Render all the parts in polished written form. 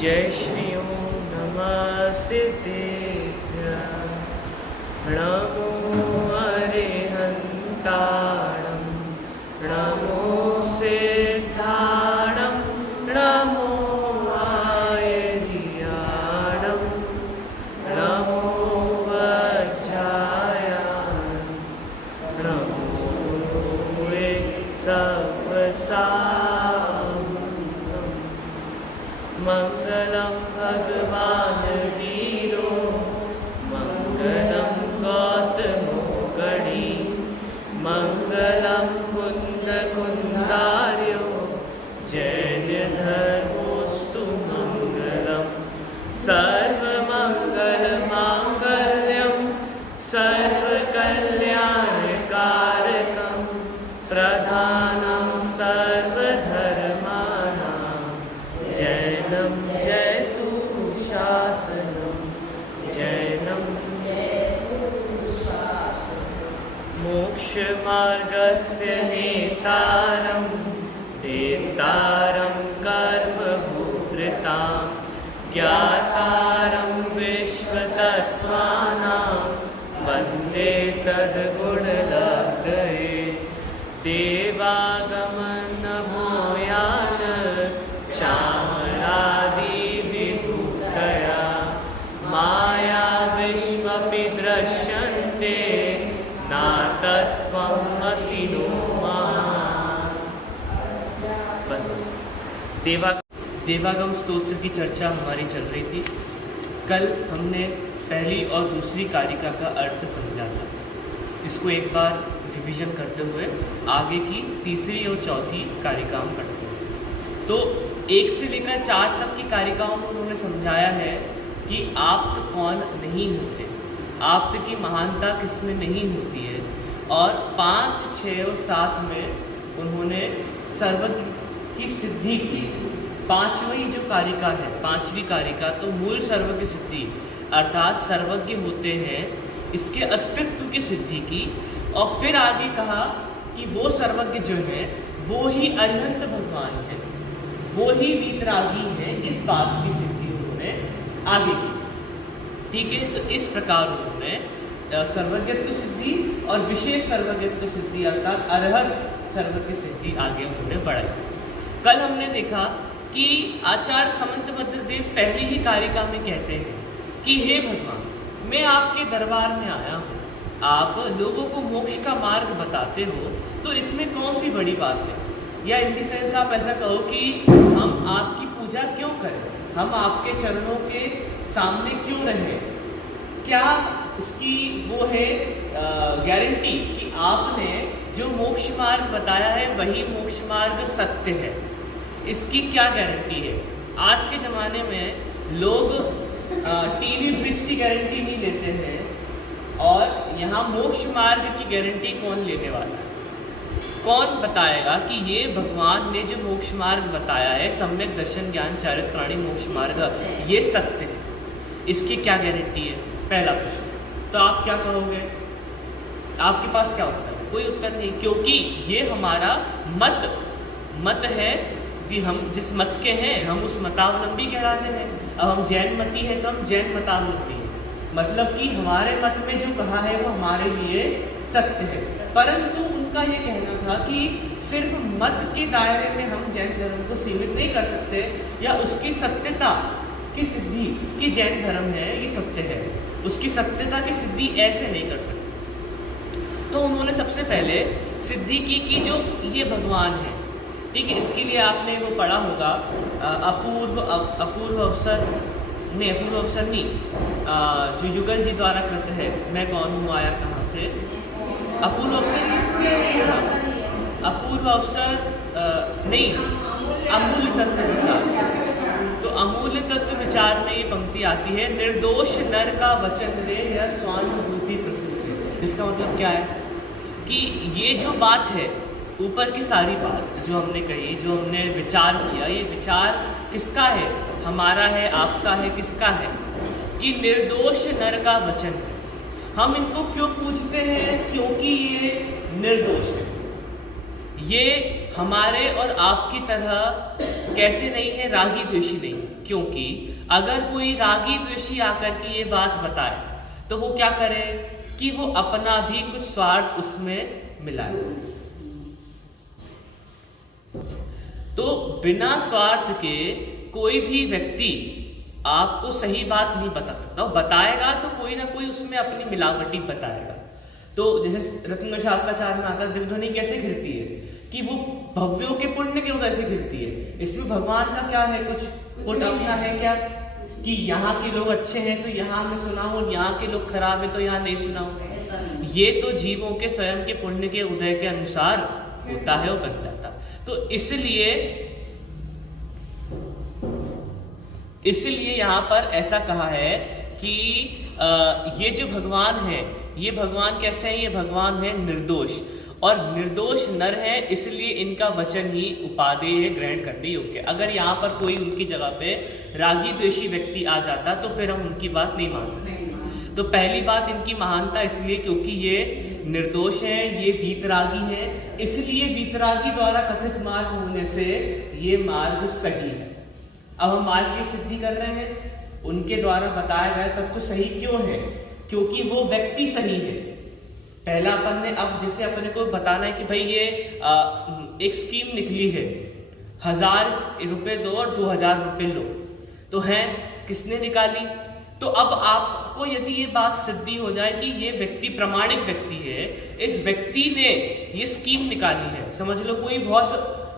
जय श्री ओम नमस्ते नमो अरिहन्ताणं नमो सिद्धाणं नमो आयर्याणं नमो वज्रायाणं नमो सवसामं मंगलं भगवान् वीरो मंगलं गौतमो गणी मंगलं कुन्दकुन्दार्यो जैनधर्मोऽस्तु मंगलं सर्वमङ्गलमाङ्गल्यं सर्वकल्याणकारकं प्रधानं सर्वधर्माणां जैनं जयतु शासनं जैनं मोक्षमार्गस्य नेतारं वेत्तारं कर्मभूभृतां ज्ञातारं विश्वतत्त्वानां वन्दे तद्गुणलब्धये देवागमनमोयान श्यामलादिविभूतया माया विश्वपि दृश्यन्ते नातस्त्वमसि नो महान्। बस देवागम स्तोत्र की चर्चा हमारी चल रही थी। कल हमने पहली और दूसरी कारिका का अर्थ समझा था। इसको एक बार रिवीजन करते हुए आगे की तीसरी और चौथी कारिका हम पढ़ते हैं। तो 1 से लेकर 4 तक की कारिकाओं में उन्होंने समझाया है कि आप्त कौन नहीं होते, आप्त की महानता किसमें नहीं होती है, और 5, 6 और 7 में उन्होंने सर्वज्ञ की सिद्धि की। 5वीं जो कारिका है, 5वीं कारिका, तो मूल सर्वज्ञ सिद्धि अर्थात सर्वज्ञ होते हैं इसके अस्तित्व की सिद्धि की। और फिर आगे कहा कि वो सर्वज्ञ जो है वो ही अरिहंत भगवान है, वो ही वीतरागी है, इस बात की सिद्धि उन्होंने आगे की। ठीक है, तो इस प्रकार उन्होंने सर्वज्ञत्व सिद्धि और विशेष सर्वज्ञत्व सिद्धि अर्थात अरहत सर्वज्ञ सिद्धि आगे उन्होंने बढ़ाई। कल हमने देखा कि आचार्य समंतभद्र देव पहली ही कारिका में कहते हैं कि हे भगवान, मैं आपके दरबार में आया हूँ, आप लोगों को मोक्ष का मार्ग बताते हो, तो इसमें कौन सी बड़ी बात है? या इन द सेंस आप ऐसा कहो कि हम आपकी पूजा क्यों करें, हम आपके चरणों के सामने क्यों रहें? क्या इसकी वो है गारंटी कि आपने जो मोक्ष मार्ग बताया है वही मोक्ष मार्ग सत्य है? इसकी क्या गारंटी है? आज के ज़माने में लोग टीवी ब्रिज की गारंटी नहीं लेते हैं, और यहाँ मोक्ष मार्ग की गारंटी कौन लेने वाला है? कौन बताएगा कि ये भगवान ने जो मोक्ष मार्ग बताया है, सम्यक दर्शन ज्ञान चारित्राणी मोक्ष मार्ग, ये सत्य है? इसकी क्या गारंटी है? पहला प्रश्न। तो आप क्या कहोगे? आपके पास क्या उत्तर है? कोई उत्तर नहीं, क्योंकि ये हमारा मत है कि हम जिस मत के हैं हम उस मतावलंबी कहलाते हैं। अब हम जैन मती हैं तो हम जैन मतावलंबी हैं, मतलब कि हमारे मत में जो कहा है वो हमारे लिए सत्य है। परंतु उनका ये कहना था कि सिर्फ मत के दायरे में हम जैन धर्म को सीमित नहीं कर सकते, या उसकी सत्यता की सिद्धि कि जैन धर्म है ये सत्य है, उसकी सत्यता की सिद्धि ऐसे नहीं कर सकते। तो उन्होंने सबसे पहले सिद्धि की कि जो ये भगवान है, ठीक है, इसके लिए आपने वो पढ़ा होगा अपूर्व अवसर नहीं, जो युगल जी द्वारा कृत है, मैं कौन हूँ आया कहाँ से, अपूर्व अवसर नहीं, अमूल्य तत्व विचार। तो अमूल्य तत्व विचार में ये पंक्ति आती है, निर्दोष नर का वचन रे यह स्वानुभूति प्रसिद्ध है। इसका मतलब क्या है कि ये जो बात है, ऊपर की सारी बात जो हमने कही, जो हमने विचार किया, ये विचार किसका है? हमारा है, आपका है, किसका है? कि निर्दोष नर का वचन है। हम इनको क्यों पूजते हैं? क्योंकि ये निर्दोष है। ये हमारे और आपकी तरह कैसे नहीं है? रागी द्वेषी नहीं। क्योंकि अगर कोई रागी द्वेषी आकर के ये बात बताए तो वो क्या करे कि वो अपना भी कुछ स्वार्थ उसमें मिलाए। तो बिना स्वार्थ के कोई भी व्यक्ति आपको सही बात नहीं बता सकता, वो बताएगा तो कोई ना कोई उसमें अपनी मिलावटी बताएगा। तो जैसे रत्न शास्त्राचार्य में आता है दिग्ध्वनि कैसे गिरती है कि वो भव्यों के पुण्य के वजह से गिरती है। इसमें भगवान का क्या है? कुछ अपना है क्या कि यहाँ के लोग अच्छे हैं तो यहाँ मैं सुनाऊं और यहाँ के लोग खराब है तो यहाँ नहीं सुनाऊं। ये तो जीवों के स्वयं के पुण्य के उदय के अनुसार होता है, वो बन जाता। तो इसलिए यहाँ पर ऐसा कहा है कि ये जो भगवान है, ये भगवान कैसे हैं? ये भगवान है निर्दोष, और निर्दोष नर है, इसलिए इनका वचन ही उपादेय ग्रहण करने योग्य। अगर यहाँ पर कोई उनकी जगह पे रागी द्वेषी व्यक्ति आ जाता तो फिर हम उनकी बात नहीं मान सकते। तो पहली बात इनकी महानता इसलिए क्योंकि ये निर्दोष है, ये वीतरागी है, इसलिए वीतरागी द्वारा कथित मार्ग होने से ये मार्ग सही है। अब हम मार्ग की सिद्धि कर रहे हैं, उनके द्वारा बताया गया तब तो सही क्यों है? क्योंकि वो व्यक्ति सही है। पहला अपन ने अब जैसे अपने को बताना है कि भाई ये एक स्कीम निकली है, 1000 रुपए दो और 2000 रुपए लो, तो है किसने निकाली? तो अब आपको यदि ये बात सिद्धि हो जाए कि ये व्यक्ति प्रामाणिक व्यक्ति है, इस व्यक्ति ने ये स्कीम निकाली है, समझ लो कोई बहुत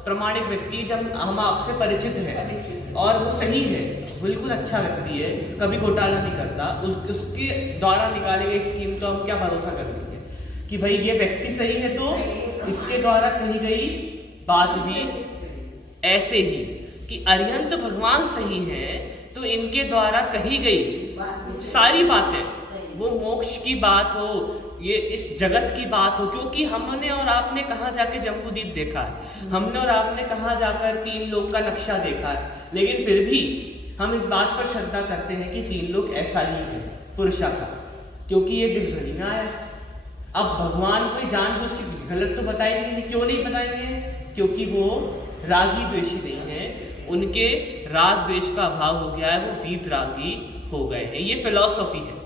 प्रामाणिक व्यक्ति जब हम आपसे परिचित है और वो सही है, बिल्कुल अच्छा व्यक्ति है, कभी घोटाला नहीं करता, उसके द्वारा निकाले गए स्कीम, तो हम क्या भरोसा कर लेंगे कि भाई ये व्यक्ति सही है तो इसके द्वारा कही गई बात भी ऐसे ही कि अरिहंत भगवान सही है तो इनके द्वारा कही गई सारी बातें, वो मोक्ष की बात हो, ये इस जगत की बात हो। क्योंकि हमने और आपने कहाँ जाके जम्बूद्वीप देखा है, हमने और आपने कहाँ जाकर 3 लोक का नक्शा देखा है, लेकिन फिर भी हम इस बात पर श्रद्धा करते हैं कि 3 लोक ऐसा ही है पुरुषा का, क्योंकि ये दिग्ध्वनि में आया। अब भगवान कोई जानबूझ के गलत तो बताएंगे नहीं, क्यों नहीं बताएंगे? क्योंकि वो रागी द्वेषी नहीं है, उनके राग द्वेष का अभाव हो गया है, वो वीतरागी हो गए हैं। ये फिलॉसफी है,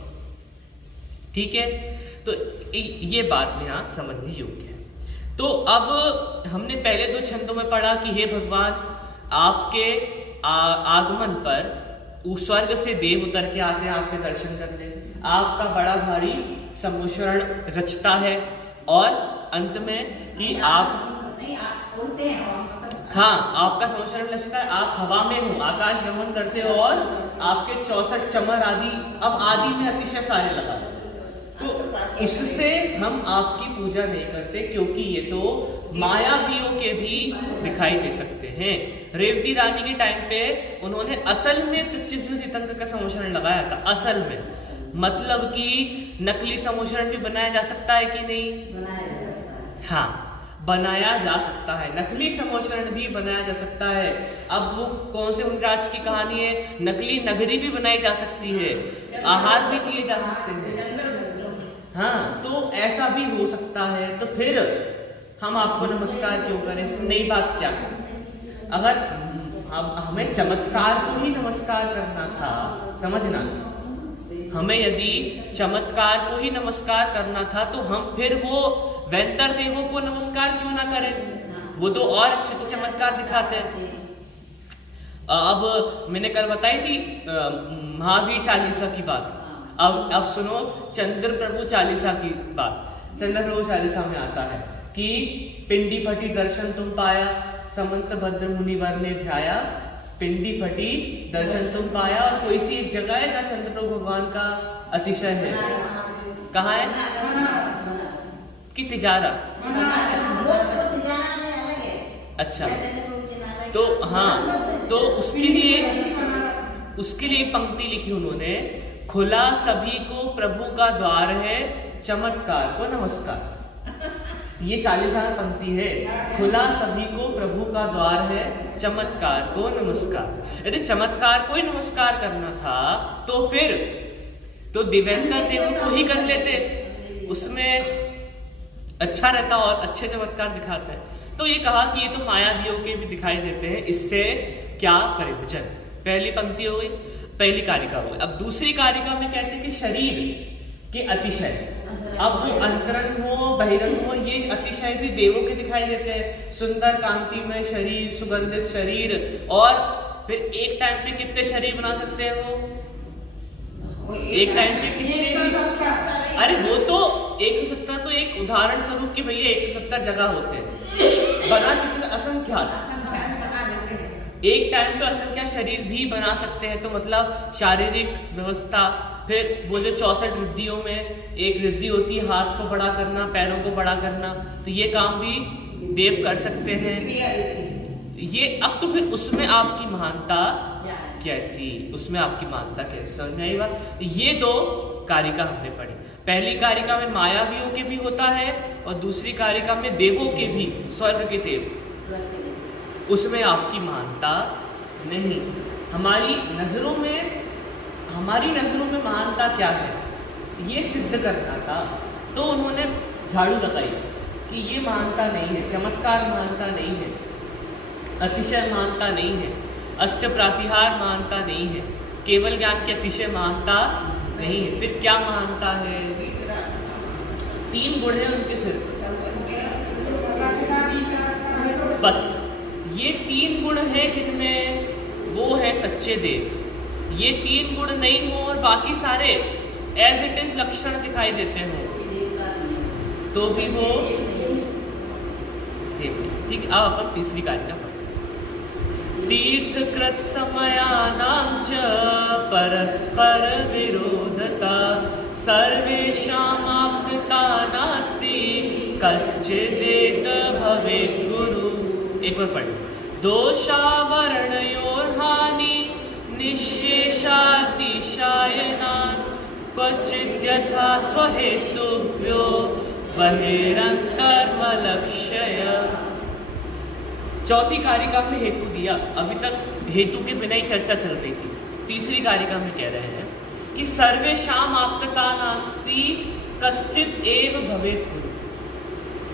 ठीक है। तो ये बात यहाँ समझने योग्य है। तो अब हमने पहले 2 छंदों में पढ़ा कि हे भगवान, आपके आगमन पर स्वर्ग से देव उतर के आते हैं आपके दर्शन करने, आपका बड़ा भारी सम्मिश्रण रचता है, और अंत में कि आप उड़ते हैं, हाँ आपका सम्मिश्रण रचता है, आप हवा में हो, आकाश गमन करते हो, और आपके 64 चमर आदि, अब आदि में अतिशय सारे लगा, तो इससे हम आपकी पूजा नहीं करते, क्योंकि ये तो मायावियों के भी दिखाई दे सकते हैं। रेवती रानी के टाइम पे उन्होंने असल में 25वें तीर्थंकर का सम्मिश्रण लगाया था, असल में, मतलब कि नकली सम्मिश्रण भी बनाया जा सकता है कि नहीं? हाँ, बनाया जा सकता है, नकली सम्मिश्रण भी बनाया जा सकता है। अब वो कौन से मुनिराज की कहानी है, नकली नगरी भी बनाई जा सकती है, आहार भी किए जा सकते हैं, हाँ, तो ऐसा भी हो सकता है। तो फिर हम आपको नमस्कार क्यों करें? इसमें नई बात क्या करें? अगर हमें चमत्कार को ही नमस्कार करना था, समझना, हमें यदि चमत्कार को ही नमस्कार करना था तो हम फिर वो वेंतर देवों को नमस्कार क्यों ना करें? वो तो और अच्छे अच्छे चमत्कार दिखाते हैं। अब मैंने कल बताई थी महावीर चालीसा की बात, अब सुनो चंद्र प्रभु चालीसा की बात। चंद्र प्रभु चालीसा में आता है कि पिंडी फटी दर्शन तुम पाया, समंत भद्र मुनिवर ने ध्याया, पिंडी फटी दर्शन तुम पाया, और कोई सी एक जगह है जहाँ चंद्र प्रभु भगवान का अतिशय है, कहाँ है? कि तिजारा, अच्छा, तो हाँ, तो उसके लिए पंक्ति लिखी उन्होंने, खुला सभी को प्रभु का द्वार है, चमत्कार को नमस्कार। ये 40वां पंक्ति है, खुला सभी को प्रभु का द्वार है, चमत्कार को नमस्कार। यदि चमत्कार को ही नमस्कार करना था तो फिर तो दिव्यंतर देव को ही कर लेते, उसमें अच्छा रहता और अच्छे चमत्कार दिखाते हैं। तो ये कहा कि ये तो मायावियों के भी दिखाई देते हैं, इससे क्या प्रयोजन। पहली पंक्ति हो गई, पहली कारिका हो गई। अब दूसरी कारिका में कहते हैं कि शरीर के अतिशय। अब वो अंतरंग हो बहिरंग हो, ये अतिशय भी देवों के दिखाई देते हैं। सुंदर कांतिमय शरीर, सुगंधित शरीर, और फिर एक टाइम पे कितने शरीर बना सकते हैं वो? एक टाइम पे कितने? अरे वो तो 170 तो एक उदाहरण स्वरूप कि भैया 170 जगह होते हैं, बना कितने? असंख्यात। एक टाइम पे असंख्यात शरीर भी बना सकते हैं। तो मतलब शारीरिक व्यवस्था, फिर वो जो 64 रिद्धियों में एक रिद्धि होती है हाथ को बड़ा करना, पैरों को बड़ा करना, तो ये काम भी देव कर सकते हैं। ये अब तो फिर उसमें आपकी महानता कैसी, उसमें आपकी महानता कैसी, समझ में आई बात। ये दो कारिका हमने पढ़ी। पहली कारिका में मायावियों के भी होता है और दूसरी कारिका में देवों के भी, स्वर्ग के देव, उसमें आपकी महानता नहीं। हमारी नजरों में महानता क्या है ये सिद्ध करना था, तो उन्होंने झाड़ू लगाई कि ये महानता नहीं है, चमत्कार महानता नहीं है, अतिशय महानता नहीं है, अष्ट प्रातिहार महानता नहीं है, केवल ज्ञान की अतिशय महानता नहीं है। फिर क्या महानता है? 3 गुण हैं उनके सिर, बस ये 3 गुण हैं जिनमें वो है सच्चे देव। ये 3 गुण नहीं हो और बाकी सारे एज इट इज लक्षण दिखाई देते हो तो भी वो ठीक है। अब अपन तीसरी कारिका पढ़ते। तीर्थकृत समयानां च परस्पर विरोधता सर्वेषाम् आप्तता नास्ति कश्चिदेत भवेत् गुरु। एक बार पढ़। दोषावरणयोर्हानि निःशेषातिशायनान् क्वचिद्यथा स्वहेतुभ्यो बहिरन्तर्मलक्ष्य। चौथी कारिका में हेतु दिया, अभी तक हेतु के बिना ही चर्चा चल रही थी। तीसरी कारिका में कह रहे हैं कि सर्वेषाम् आप्तता नास्ति कश्चित एव भवेत् गुरु।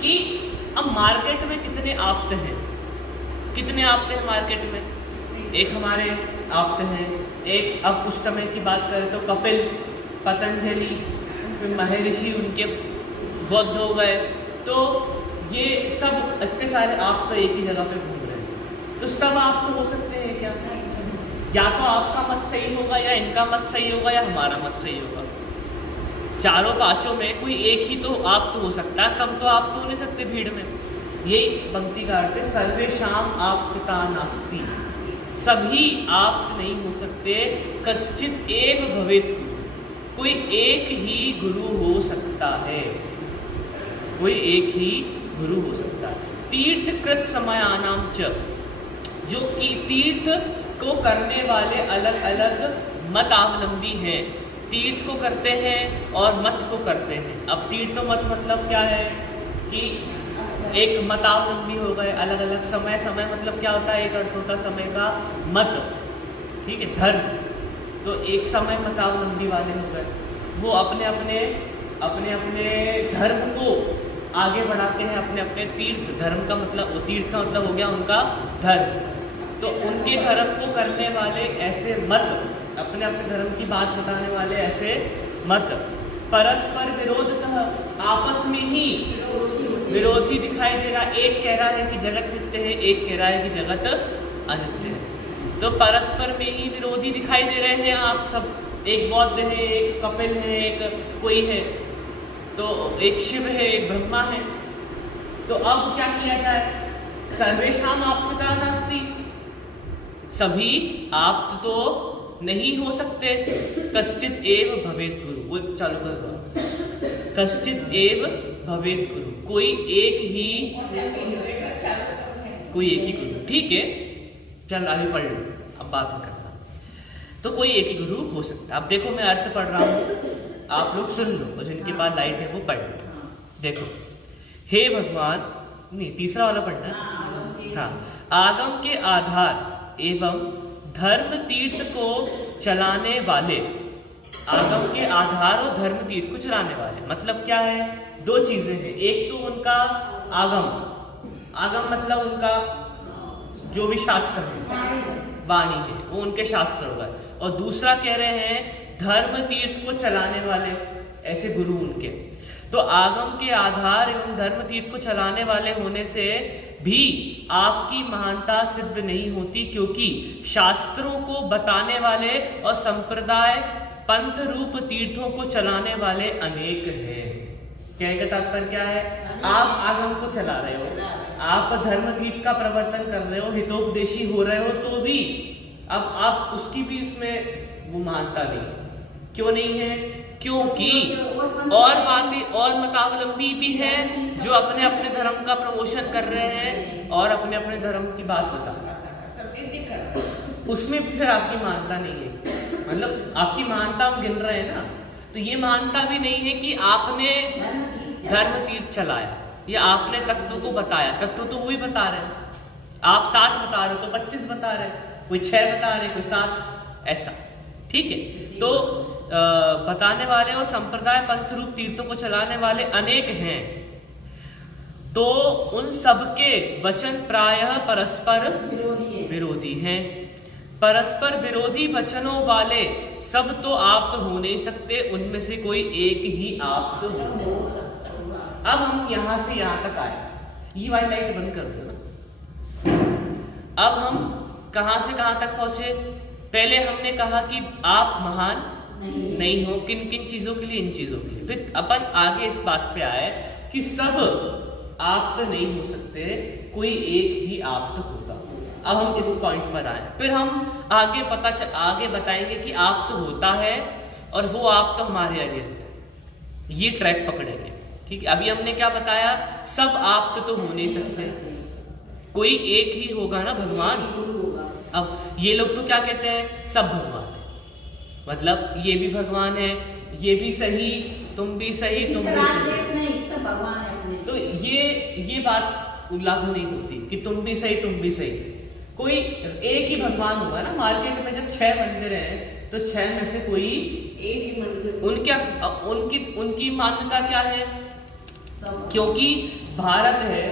कि अब मार्केट में कितने आप्त हैं, कितने आप्त हैं मार्केट में? एक हमारे आप्त हैं, एक अब उस समय की बात करें तो कपिल, पतंजलि, फिर महर्षि, उनके बौद्ध हो गए। तो ये सब इतने सारे आप तो एक ही जगह पे घूम रहे हैं, तो सब आप तो हो सकते हैं क्या? या तो आपका मत सही होगा, या इनका मत सही होगा, या हमारा मत सही होगा। चारों पांचों में कोई एक ही तो आप तो हो सकता है, सब तो आप तो हो नहीं सकते भीड़ में। यही पंक्ति का अर्थ है सर्वेषाम् आप्तता नास्ति, सभी आप्त नहीं हो सकते। कश्चित एव भवेत् गुरु, कोई एक ही गुरु हो सकता है, कोई एक ही गुरु हो सकता है। तीर्थकृत समयानां च, जो कि तीर्थ को करने वाले अलग अलग मतावलंबी हैं, तीर्थ को करते हैं और मत को करते हैं। अब तीर्थ मत मतलब क्या है कि एक मतावलंबी हो गए अलग अलग। समय मतलब क्या होता है? एक अर्थ होता है समय का मत, ठीक है, धर्म। तो एक समय मतावलंबी वाले हो गए, वो अपने अपने धर्म को आगे बढ़ाते हैं, अपने अपने तीर्थ। धर्म का मतलब, वो तीर्थ का मतलब हो गया उनका धर्म। तो उनके धर्म को करने वाले ऐसे मत, अपने अपने धर्म की बात बताने वाले ऐसे मत परस्पर विरोधतः, आपस में ही विरोधी दिखाई दे रहा। एक कह रहा है कि जगत नित्य है, एक कह रहा है कि जगत अनित्य है। तो परस्पर में ही विरोधी दिखाई दे रहे हैं आप सब। एक बौद्ध है, एक कपिल है, एक कोई है, तो एक शिव है, एक ब्रह्मा है। तो अब क्या किया जाए? सर्वेषाम् आप्तता नास्ति, सभी आप्त तो नहीं हो सकते। कश्चित एव भवेत् गुरु, वो चालू कर दो। कश्चित एव भवेत् गुरु, कोई एक ही गुरु। ठीक है, चल आगे पढ़ लो, अब बात में करना। तो कोई एक ही गुरु हो सकता है। अब देखो मैं अर्थ पढ़ रहा हूँ, आप लोग सुन लो, और जिनके पास लाइट है वो पढ़ लो। देखो, हे भगवान, नहीं तीसरा वाला पढ़ना है। हाँ, आगम के आधार एवं धर्म तीर्थ को चलाने वाले, आगम के आधार और धर्म तीर्थ को चलाने वाले मतलब क्या है? 2 चीजें हैं। एक तो उनका आगम मतलब उनका जो भी शास्त्र है, वाणी है, वो उनके शास्त्र हो गए। और दूसरा कह रहे हैं धर्म तीर्थ को चलाने वाले ऐसे गुरु उनके। तो आगम के आधार एवं धर्म तीर्थ को चलाने वाले होने से भी आपकी महानता सिद्ध नहीं होती, क्योंकि शास्त्रों को बताने वाले और संप्रदाय पंथ रूप तीर्थों को चलाने वाले अनेक हैं। कहने का तात्पर्य क्या है? आप आगम को चला रहे हो, आप धर्म तीर्थ का प्रवर्तन कर रहे हो, हितोपदेशी हो रहे हो, तो भी अब आप उसकी भी उसमें वो मानता नहीं। क्यों नहीं है? क्योंकि और बातें और मतावलंबी भी हैं जो अपने अपने धर्म का प्रमोशन कर रहे हैं और अपने अपने धर्म की बात बता रहे हैं, उसमें भी फिर आपकी मानता नहीं है। मतलब आपकी मानता हम गिन रहे हैं ना, तो ये मानता भी नहीं है कि आपने धर्म तीर्थ चलाया या आपने तत्व को बताया। तत्व तो वही बता रहे हैं, आप 7 बता रहे हो तो 25 बता रहे, कोई 6 बता रहे, कोई 7, ऐसा। ठीक है, तो बताने वाले और संप्रदाय पंथ रूप तीर्थों को चलाने वाले अनेक हैं, तो उन सबके वचन प्रायः परस्पर विरोधी हैं। परस्पर विरोधी वचनों वाले सब तो आप्त हो नहीं सकते, उनमें से कोई एक ही आप्त हो। अब हम यहां से यहां तक आए, ये वाली लाइट बंद कर दो ना। अब हम कहां से कहां तक पहुंचे? पहले हमने कहा कि आप महान नहीं हो, किन किन चीजों के लिए? इन चीजों के लिए। फिर अपन आगे इस बात पे आए कि सब आप्त नहीं हो सकते, कोई एक ही आप्त होगा। अब हम इस पॉइंट पर आए, फिर हम आगे आगे बताएंगे कि आप्त होता है और वो आप्त हमारे अरिहंत है। ये ट्रैक पकड़ेंगे। ठीक है, अभी हमने क्या बताया? सब आप्त तो हो नहीं सकते, कोई एक ही होगा ना भगवान। अब ये लोग तो क्या कहते हैं? सब भगवान है, मतलब ये भी भगवान है, ये भी सही, तुम भी सही, तुम भी सही, सब भगवान है। तो ये बात लागू नहीं होती कि तुम भी सही, तुम भी सही। कोई एक ही भगवान होगा ना। मार्केट में जब 6 मंदिर हैं तो 6 में से कोई एक ही मंदिर। उनकी मान्यता क्या है? क्योंकि भारत है,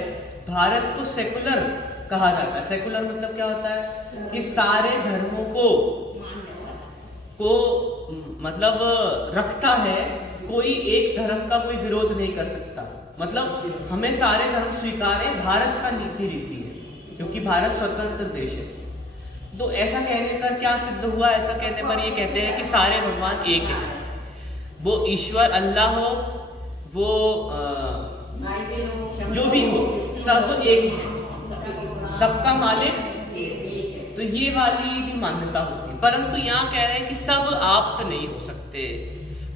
भारत को सेकुलर कहा जाता है। सेकुलर मतलब क्या होता है? कि सारे धर्मों को मतलब रखता है, कोई एक धर्म का कोई विरोध नहीं कर सकता। मतलब हमें सारे धर्म स्वीकार है, भारत का नीति रीति है, क्योंकि भारत स्वतंत्र देश है। तो ऐसा कहने पर क्या सिद्ध हुआ? ऐसा कहने पर ये कहते हैं कि सारे भगवान एक हैं, वो ईश्वर अल्लाह हो, वो जो भी हो, सब एक है, सबका मालिक। तो ये वाली भी मान्यता होती है। परंतु यहाँ कह रहे हैं कि सब आप्त नहीं हो सकते,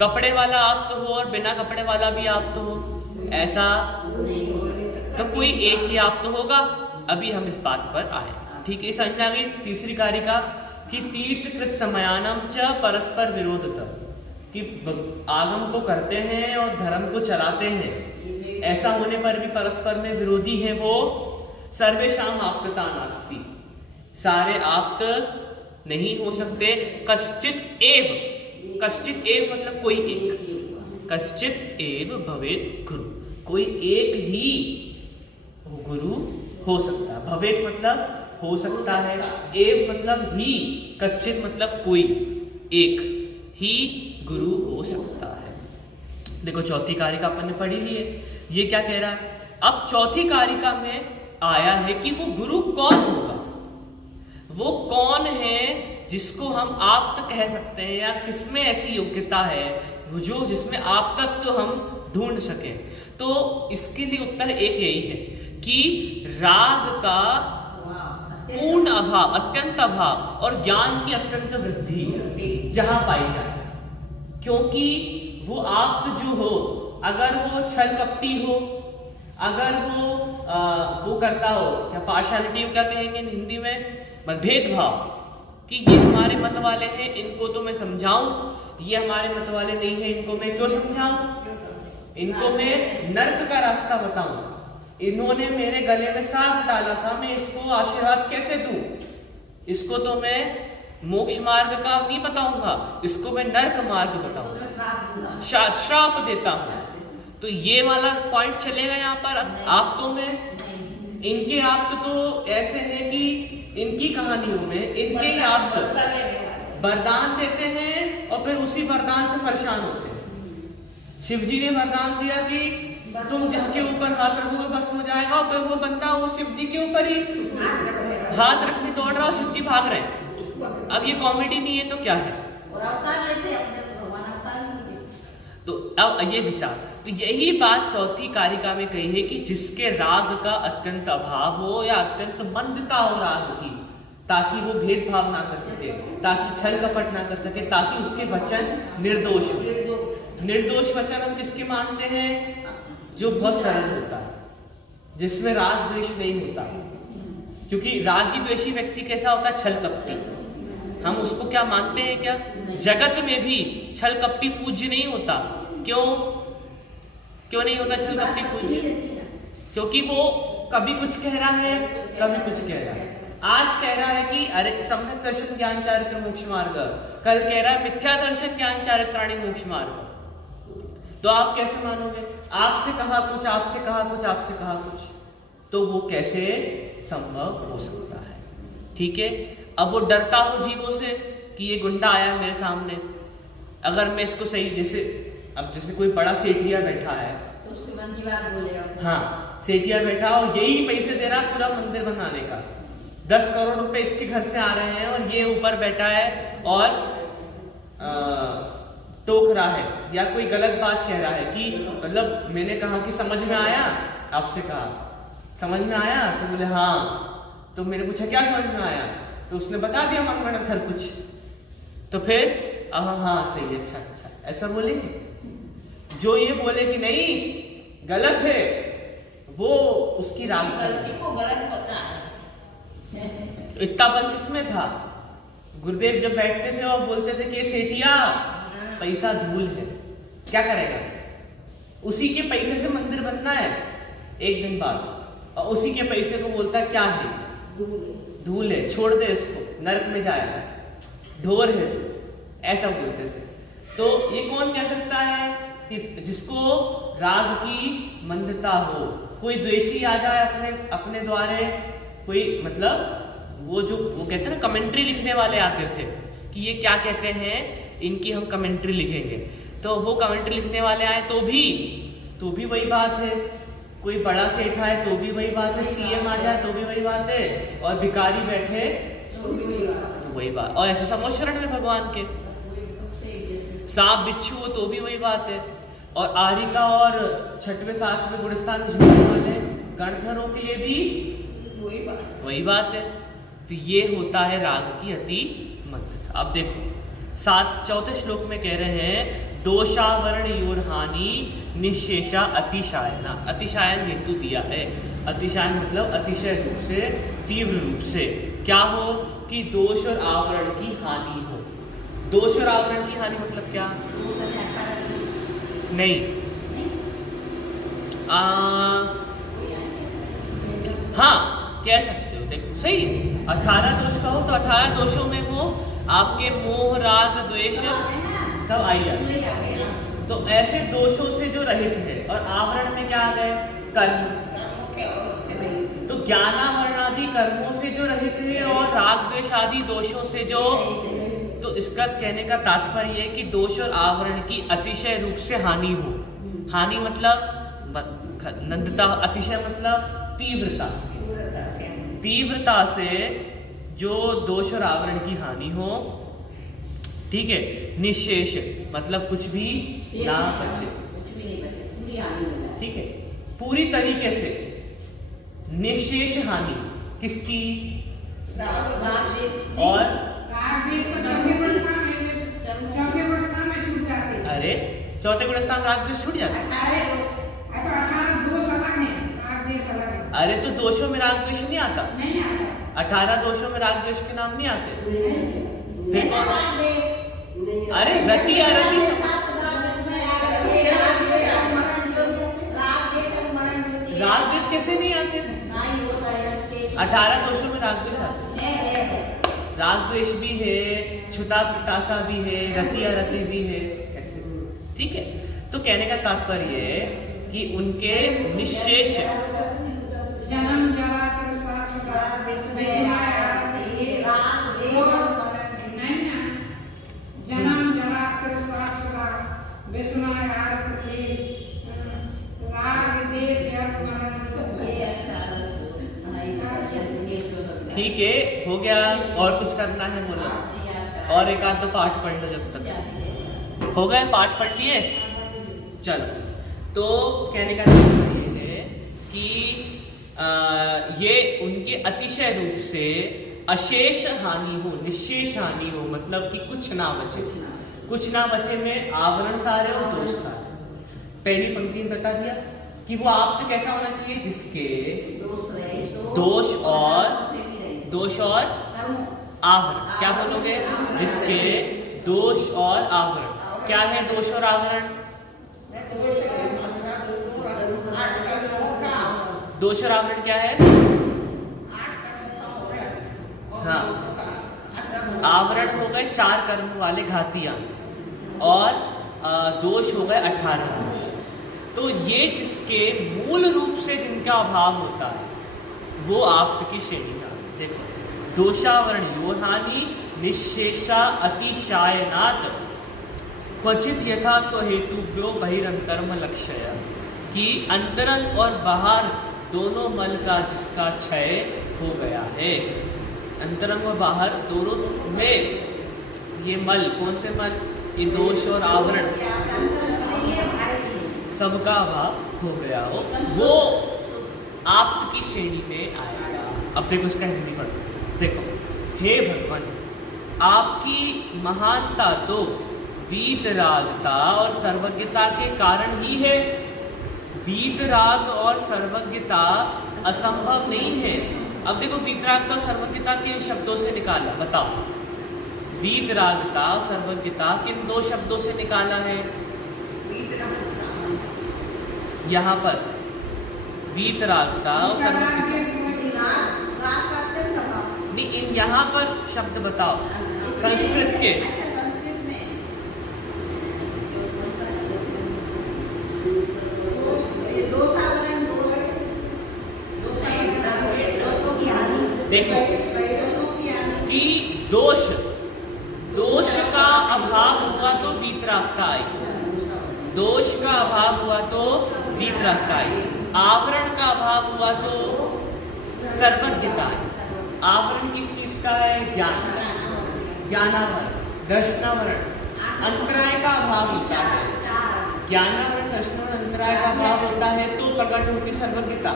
कपड़े वाला आप्त हो और बिना कपड़े वाला भी आप्त हो, ऐसा तो कोई एक ही आप्त होगा। अभी हम इस बात पर आए। ठीक है, समझ में आ गई तीसरी कारिका कि तीर्थकृत समयानम च परस्पर विरोधता, कि आगम को करते हैं और धर्म को चलाते हैं, ऐसा होने पर भी परस्पर में विरोधी है वो। सर्वेषाम आप्तता नास्ति, सारे आप्त नहीं हो सकते। कश्चित एव, कश्चित एव मतलब कोई एक, कश्चित एव भवेत् गुरु, कोई एक ही गुरु हो सकता है। भवेत् मतलब हो सकता है, एव मतलब ही, कश्चित मतलब कोई एक ही गुरु हो सकता है। देखो चौथी कारिका अपन ने पढ़ी ली है, ये क्या कह रहा है? अब चौथी कारिका में आया है कि वो गुरु कौन होगा, वो कौन है जिसको हम आप्त कह सकते हैं, या किसमें ऐसी योग्यता है जो जिसमें आप्तत्व हम ढूंढ सकें। तो इसके लिए उत्तर एक यही है कि राग का पूर्ण अभाव, अत्यंत अभाव और ज्ञान की अत्यंत वृद्धि जहां पाई जाए। क्योंकि वो आप्त जो हो, अगर वो छल कपटी हो, अगर वो करता हो, क्या पार्शियलिटी क्या कहेंगे हिंदी में, भेदभाव, कि ये हमारे मत वाले हैं इनको तो मैं समझाऊं, ये हमारे मत वाले नहीं है इनको मैं क्यों समझाऊं, इनको मैं नर्क का रास्ता बताऊं, इन्होंने मेरे गले में सांप डाला था, मैं इसको आशीर्वाद कैसे दूं, इसको तो मैं मोक्ष मार्ग का नहीं बताऊंगा, इसको मैं नर्क मार्ग बताऊंगा, श्राप देता हूं। तो ये वाला पॉइंट चलेगा यहाँ पर। आप्तों में इनके आप्त तो ऐसे हैं कि इनकी कहानियों में इनके ही आप वरदान देते हैं और फिर उसी वरदान से परेशान होते हैं। शिव जी ने वरदान दिया कि तुम जिसके ऊपर हाथ रखोगे भस्म हो जाएगा, और फिर वो बंदा वो शिव जी के ऊपर ही हाथ रखने दौड़ रहा और शिव जी भाग रहे हैं। अब ये कॉमेडी नहीं है तो क्या है? तो अब ये विचार, तो यही बात चौथी कारिका में कही है कि जिसके राग का अत्यंत अभाव हो या अत्यंत मंदता हो राग की, ताकि वो भेदभाव ना कर सके, ताकि छल कपट ना कर सके, ताकि उसके वचन निर्दोष हो। निर्दोष वचन हम किसके मानते हैं? जो बहुत सरल होता है, जिसमें राग द्वेष नहीं होता। क्योंकि रागी द्वेषी व्यक्ति कैसा होता है? छल कपटी। हम उसको क्या मानते हैं? क्या जगत में भी छल कपटी पूज्य नहीं होता? क्यों नहीं होता छल कपटी पूज्य? क्योंकि वो कभी कुछ कह रहा है, कभी कुछ कह रहा है। आज कह रहा है कि अरे सम्यक दर्शन ज्ञान चारित्र मोक्ष मार्ग, कल कह रहा है मिथ्या दर्शन ज्ञान चारित्राणि मोक्ष मार्ग। तो आप कैसे मानोगे? आपसे कहा कुछ, आपसे कहा कुछ, आपसे कहा कुछ, तो वो कैसे संभव हो सकता है? ठीक है। अब वो डरता हो जीवों से कि ये गुंडा आया मेरे सामने, अगर मैं इसको सही, जैसे अब जैसे कोई बड़ा सेठिया बैठा है तो उसके मन की बात बोलेगा। हाँ, सेठिया बैठा और यही पैसे दे रहा पूरा मंदिर बनाने का, 10 करोड़ रुपए इसके घर से आ रहे हैं और ये ऊपर बैठा है और टोक रहा है या कोई गलत बात कह रहा है कि मतलब मैंने कहा कि समझ में आया, आपसे कहा समझ में आया, तो बोले हाँ, तो मैंने पूछा क्या समझ में आया, तो उसने बता दिया मंगण हर कुछ, तो फिर हाँ सही है, अच्छा ऐसा बोलेंगे। जो ये बोले कि नहीं गलत है, वो उसकी राग गलती को गलत पता है। इतना बल किसमें था? गुरुदेव जब बैठते थे और बोलते थे कि सेठिया पैसा धूल है, क्या करेगा? उसी के पैसे से मंदिर बनना है एक दिन बाद, और उसी के पैसे को बोलता है क्या है? धूल है, छोड़ दे इसको, नरक में जाएगा, ढोर है तू, ऐसा बोलते थे। तो ये कौन कह सकता है कि जिसको राग की मंदता हो, कोई द्वेषी आ जाए अपने द्वारे, कोई मतलब वो कहते हैं ना, कमेंट्री लिखने वाले आते थे कि ये क्या कहते हैं, इनकी हम कमेंट्री लिखेंगे, तो वो कमेंट्री लिखने वाले आए तो भी वही बात है, कोई बड़ा सेठ आए तो भी वही बात है, सीएम आ जाए तो भी वही बात है, और भिखारी बैठे तो वही बात, और ऐसे समझ शरण में भगवान के सांप बिच्छू हो तो भी वही बात है, और आरिका और छठवें सातवें गुणस्थान झूठने वाले गणधरों के लिए भी वही बात है। तो ये होता है राग की अति मंदता। अब देखो चौथे श्लोक में कह रहे हैं दोषावरण योर हानि निशेषा अतिशायना। अतिशायन हेतु दिया है, अतिशायन मतलब अतिशय रूप से, तीव्र रूप से, क्या हो कि दोष और आवरण की हानि हो। दोष और आवरण की हानि मतलब क्या? नहीं, हाँ कह सकते हो, देखो सही है, 18 दोष का हो तो 18 दोषों में वो आपके मोह राग द्वेष सब आई जाए, तो ऐसे दोषों से जो रहित है। और आवरण में क्या आ गए? कर्म, तो ज्ञानावरण आदि कर्मों से जो रहित है और राग द्वेष आदि दोषों से जो, तो इसका कहने का तात्पर्य है कि दोष और आवरण की अतिशय रूप से हानि हो। हानि मतलब नंदता, अतिशय मतलब तीव्रता से, तीव्रता से जो दोष और आवरण की हानि हो, ठीक है। निशेष मतलब कुछ भी ना बचे, ठीक है, पूरी तरीके से निशेष हानि किसकी? और अरे चौथे गुण स्थान राग द्वेष छूट जाता है। अरे तो दोषों में राग द्वेष नहीं आता, 18 दोषों में राग द्वेष के नाम नहीं आते। फिर अरे रति अरति राग द्वेष कैसे नहीं आते? 18 दोषों में राग द्वेष आते। राग द्वेष भी है, छुता पिटासा भी है, रति अरति भी है, ऐसे, ठीक है। तो कहने का तात्पर्य है कि उनके निशेष ठीक है, हो गया। और कुछ करना है बोलो, और एक आध तो पाठ पढ़ लो जब तक। हो गए, पाठ पढ़ लिए? चलो, तो कहने का मतलब ये है कि ये उनके अतिशय रूप से अशेष हानि हो, निशेष हानि हो, मतलब कि कुछ ना बचे। कुछ ना बचे में आवरण सारे और दोष सारे। पहली पंक्ति में बता दिया कि वो आप तो कैसा होना चाहिए जिसके दोष और आवरण। क्या बोलोगे? जिसके दोष और आवरण। क्या है दोष और आवरण? दोष और आवरण क्या है? हाँ, आवरण हो गए 4 कर्म वाले घातियां, और दोष हो गए 18 दोष। तो ये जिसके मूल रूप से जिनका अभाव होता है वो आप्त की श्रेणी का। देखो, दोषावरण योहानि निशेषा अतिशायनात् क्वचित यथा स्वहेतुभ्यो बहिरंतरम लक्ष्य, कि अंतरंग और बाहर दोनों मल का जिसका क्षय हो गया है। अंतरंग और बाहर दोनों में ये मल, कौन से मल? ये दोष और आवरण सबका अभाव हो गया हो, वो आपकी श्रेणी में आएगा। अब देखो इसका हिंदी पढ़ो। देखो, हे भगवान, आपकी महानता तो वीतरागता और सर्वज्ञता के कारण ही है। वीतराग और सर्वज्ञता असंभव नहीं है। अब देखो, वीतरागता और सर्वज्ञता किन शब्दों से निकाला? बताओ। वीतरागता और सर्वज्ञता किन 2 शब्दों से निकाला है? यहाँ पर वीतरागता और सर्वज्ञता नहीं, इन यहाँ पर शब्द बताओ संस्कृत के। देखो कि दोष का अभाव हुआ तो वीतरागता आई, दोष का अभाव हुआ तो वीतरागता आई, आवरण का अभाव हुआ तो सर्वज्ञता आई। आवरण किस चीज का है? ज्ञान, ज्ञानावरण, दर्शनावरण। अंतराय का अभाव होता है, ज्ञानावरण, दर्शनावरण, अंतराय का अभाव होता है तो प्रकट होती सर्वज्ञता,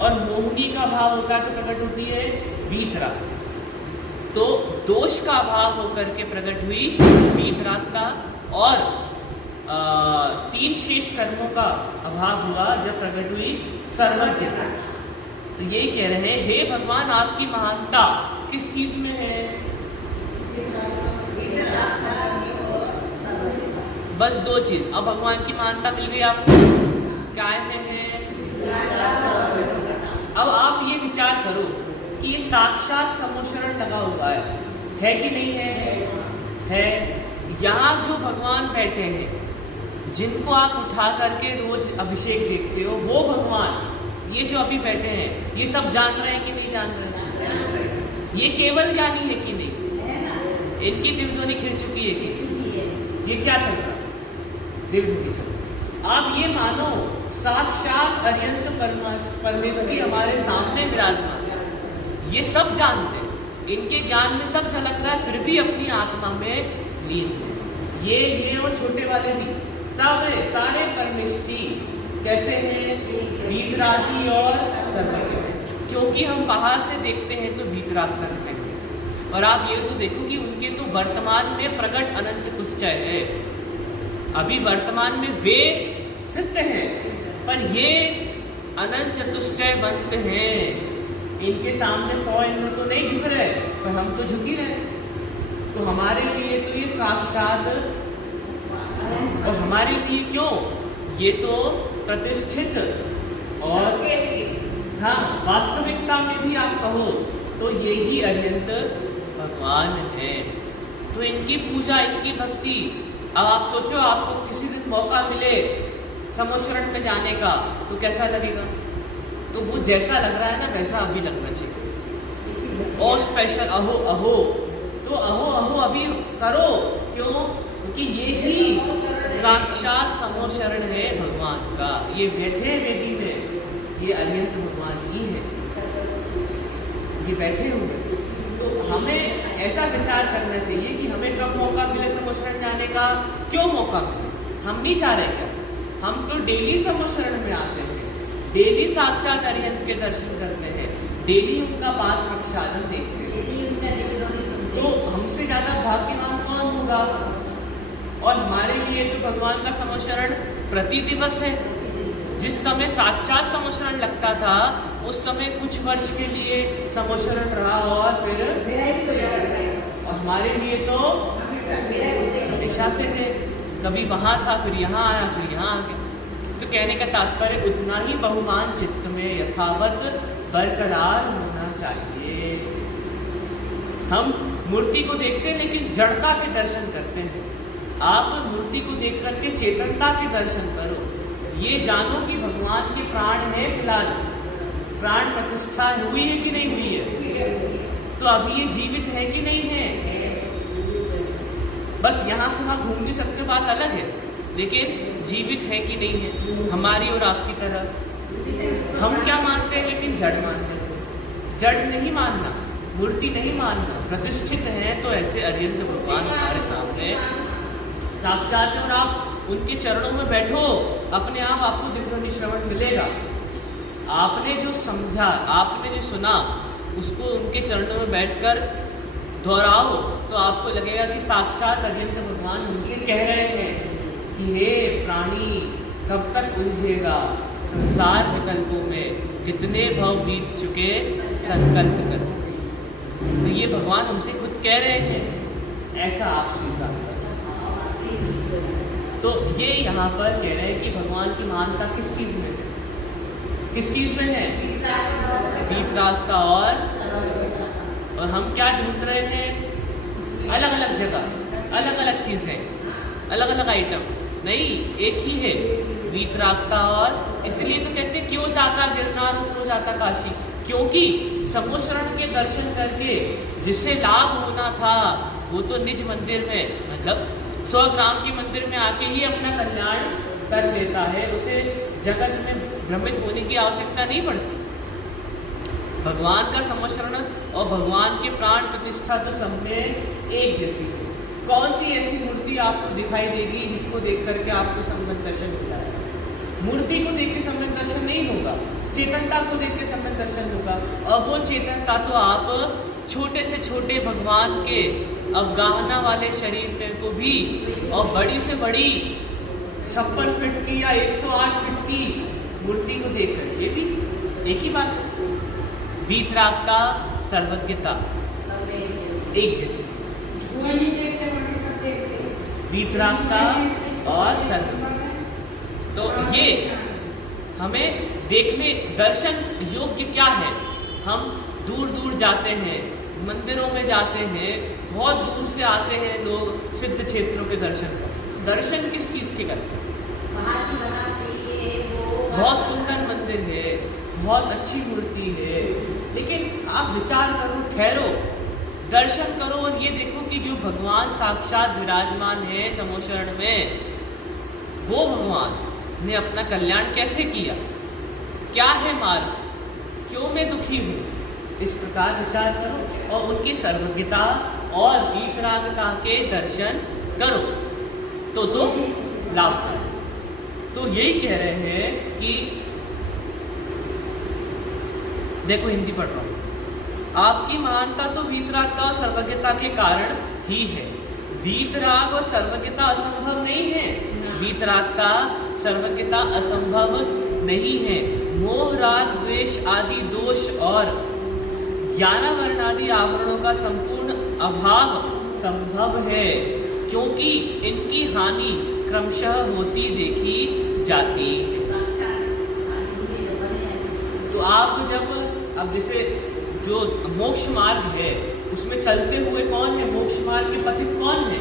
और मोहिनी का अभाव होता है तो प्रकट होती है वीतरागता। तो दोष का अभाव होकर के प्रकट हुई वीतरागता, और 3 शेष कर्मों का अभाव हुआ जब प्रकट हुई सर्वज्ञता। तो यही कह रहे हैं, हे भगवान, आपकी महानता किस चीज में है? बस 2 चीज। अब भगवान की महानता मिल गई आपको, क्या में है? अब आप ये विचार करो कि ये साक्षात समोशरण लगा हुआ है कि नहीं है? यहाँ जो भगवान बैठे हैं, जिनको आप उठा करके रोज अभिषेक देखते हो, वो भगवान ये जो अभी बैठे हैं, ये सब जान रहे हैं कि नहीं जान रहे? ये केवल जानी है कि नहीं? इनकी दिव्यध्वनि खिल चुकी है कि ये क्या चल रहा? दिव्यध्वनि चल। आप ये मानो साक्षात अरिहंत परमेश्वरी हमारे सामने विराजमान, ये सब जानते हैं, इनके ज्ञान में सब झलक रहा है, फिर भी अपनी आत्मा में लीन है। ये और छोटे वाले भी सब है, सारे परमेष्टि कैसे हैं? वीतरागी और सर्वज्ञ। क्योंकि हम बाहर से देखते हैं तो वीतरागता रहते हैं, और आप ये तो देखो कि उनके तो वर्तमान में प्रकट अनंत चतुष्टय है। अभी वर्तमान में वे सिद्ध हैं, पर ये अनंत चतुष्टयवंत हैं। इनके सामने 100 इंद्र तो नहीं झुक रहे, पर हम तो झुक ही रहे। तो हमारे लिए तो ये साक्षात, और हमारे लिए क्यों? ये तो प्रतिष्ठित, और हाँ, वास्तविकता में भी आप कहो तो ये ही अरिहंत भगवान है। तो इनकी पूजा, इनकी भक्ति। अब आप सोचो, आपको किसी दिन मौका मिले समोशरण पे जाने का तो कैसा लगेगा? तो वो जैसा लग रहा है ना, वैसा अभी लगना चाहिए। और स्पेशल अहो अहो, तो अहो अहो अभी करो। क्यों? क्योंकि ये ही साक्षात समोशरण है भगवान का। ये बैठे वेदी में, ये अरिहंत भगवान ही है। ये बैठे हुए, तो हमें ऐसा विचार करना चाहिए कि हमें कब मौका मिले समोशरण जाने का, क्यों मौका मिले। हम नहीं चाह रहे क्या, हम तो डेली समोशरण में आते हैं, डेली साक्षात अरिहंत के दर्शन करते हैं, डेली उनका पाद प्रक्षालन देखते हैं, तो हमसे ज़्यादा भाग्यवान कौन होगा। और हमारे लिए तो भगवान का समोशरण प्रति दिवस है। जिस समय साक्षात समोशरण लगता था उस समय कुछ वर्ष के लिए समोशरण रहा और फिर और हमारे लिए तो हमेशा से है, कभी वहाँ था फिर यहाँ आया फिर यहाँ आ गया। तो कहने का तात्पर्य उतना ही बहुमान चित्त में यथावत बरकरार होना चाहिए। हम मूर्ति को देखते हैं लेकिन जड़ता के दर्शन करते हैं। आप मूर्ति को देख करके चेतनता के दर्शन करो, ये जानो कि भगवान के प्राण है, फिलहाल प्राण प्रतिष्ठा हुई है कि नहीं हुई है, तो अभी ये जीवित है कि नहीं है। बस यहाँ से वहाँ घूम भी सकते, बात अलग है, लेकिन जीवित है कि नहीं है। हमारी और आपकी तरह हम क्या मानते हैं, लेकिन जड़ मानते हैं। जड़ नहीं मानना, मूर्ति नहीं मानना, प्रतिष्ठित है तो ऐसे अरिहंत भगवान हमारे सामने साक्षात। और आप उनके चरणों में बैठो, अपने आप आपको दिव्य श्रवण मिलेगा। आपने जो समझा, आपने जो सुना, उसको उनके चरणों में बैठकर दोहराओ तो आपको लगेगा कि साक्षात अरिहंत भगवान हमसे कह रहे हैं कि हे प्राणी, कब तक उलझेगा संसार विकल्पों में, कितने भव बीत चुके संकल्प कर। तो ये भगवान हमसे खुद कह रहे हैं, ऐसा आप स्वीकार करो। तो ये यहाँ पर कह रहे हैं कि भगवान की महानता किस चीज़ में है, किस चीज़ में है, वीतरागता। और हम क्या ढूंढ रहे हैं, अलग अलग जगह, अलग अलग चीज़ें, अलग अलग आइटम्स नहीं, एक ही है वीतरागता। और इसलिए तो कहते हैं क्यों जाता गिरनार, क्यों जाता काशी, क्योंकि समोशरण के दर्शन करके जिसे लाभ होना था वो तो निज मंदिर में, मतलब स्वग्राम के मंदिर में आके ही अपना कल्याण कर लेता है, उसे जगत में भ्रमित होने की आवश्यकता नहीं पड़ती। भगवान का समोशरण और भगवान के प्राण प्रतिष्ठा तो सब में एक जैसी है। कौन सी ऐसी मूर्ति आपको दिखाई देगी जिसको देख करके आपको सम्यक दर्शन मिला है? मूर्ति को देख के सम्यक दर्शन नहीं होगा, चेतनता को देख के सम्यक दर्शन होगा। और वो चेतनता तो आप छोटे से छोटे भगवान के अवगाहना वाले शरीर में को भी, और बड़ी से बड़ी 56 फीट की या 108 फीट की मूर्ति को देख करके भी एक ही बात है, वीतरागता सर्वज्ञता एक जैसी, वीतरागता और सर्वज्ञता। तो ये हमें देखने दर्शन योग्य क्या है। हम दूर दूर जाते हैं, मंदिरों में जाते हैं, बहुत दूर से आते हैं लोग सिद्ध क्षेत्रों के दर्शन कर। दर्शन किस चीज़ के करते हैं? बहुत सुंदर मंदिर है, बहुत अच्छी मूर्ति है, लेकिन आप विचार करो, ठहरो, दर्शन करो और ये देखो कि जो भगवान साक्षात विराजमान है समोशरण में, वो भगवान ने अपना कल्याण कैसे किया, क्या है मार्ग, क्यों मैं दुखी हूँ, इस प्रकार विचार करो और उनकी सर्वज्ञता और वीतरागता के दर्शन करो तो लाभदायक। तो यही कह रहे हैं कि देखो, हिंदी पढ़ रहा हूँ, आपकी महानता तो वीतरागता और सर्वज्ञता के कारण ही है। वीतराग और सर्वज्ञता असंभव नहीं है, वीतरागता सर्वज्ञता असंभव नहीं है। मोह राग द्वेष आदि दोष और ज्ञानावरण आदि आवरणों का संपूर्ण अभाव संभव है, क्योंकि इनकी हानि क्रमशः होती देखी जाती है। तो आप जब अब जैसे जो मोक्ष मार्ग है उसमें चलते हुए कौन है, मोक्ष मार्ग के पथिक कौन है,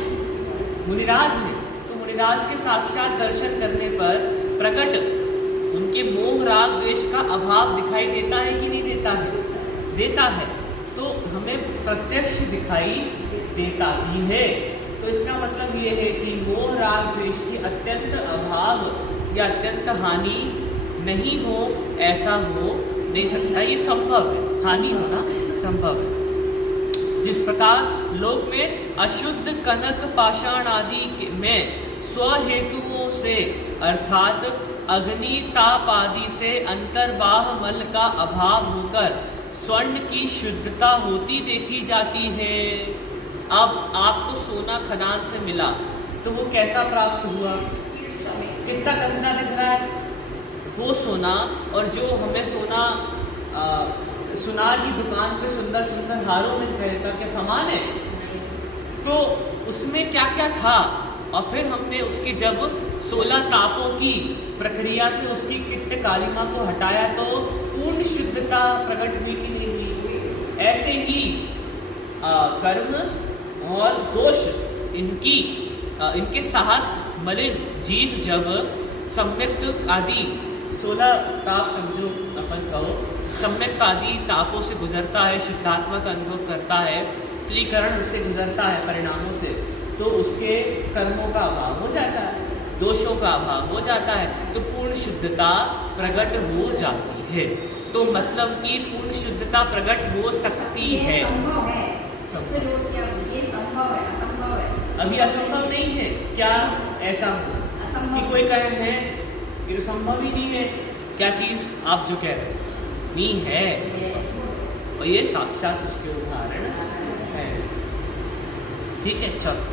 मुनिराज है। तो मुनिराज के साक्षात दर्शन करने पर प्रकट उनके मोह राग द्वेष का अभाव दिखाई देता है कि नहीं देता है? देता है। तो हमें प्रत्यक्ष दिखाई देता भी है। तो इसका मतलब ये है कि मोह राग द्वेष की अत्यंत अभाव या अत्यंत हानि नहीं हो, ऐसा हो नहीं सकता, ये संभव है, हानि होना संभव है। जिस प्रकार लोक में अशुद्ध कनक पाषाण आदि में स्वहेतुओं से अर्थात अग्नि ताप आदि से अंतर्बाह मल का अभाव होकर स्वर्ण की शुद्धता होती देखी जाती है। अब आपको सोना खदान से मिला तो वो कैसा प्राप्त हुआ? कितना गंदा दिख रहा है वो सोना। और जो हमें सोना सुनार की दुकान पे सुंदर सुंदर हारों में दिखाई देता, क्या समान है? तो उसमें क्या क्या था, और फिर हमने उसकी जब 16 तापों की प्रक्रिया से उसकी कित्त कालिमा को हटाया तो पूर्ण शुद्धता प्रकट हुई कि नहीं हुई? ऐसे ही कर्म और दोष इनके साथ मलिन जीव जब सम्यक्त आदि 16 ताप समझो अपन कहो, सम्यक्त आदि तापों से गुजरता है, शुद्धात्मा का अनुभव करता है, त्रिकरण से गुजरता है परिणामों से, तो उसके कर्मों का अभाव हो जाता है, दोषों का अभाव हो जाता है, तो पूर्ण शुद्धता प्रकट हो जाती है। तो मतलब कि पूर्ण शुद्धता प्रकट हो सकती है। संभव है। ये संभव है, असंभव है। अभी असंभव नहीं है। क्या ऐसा हो कि कोई कहे है कि संभव ही नहीं है? क्या चीज़ आप जो कह रहे हैं नहीं है, और ये साक्षात उसके उदाहरण है। ठीक है, चलो।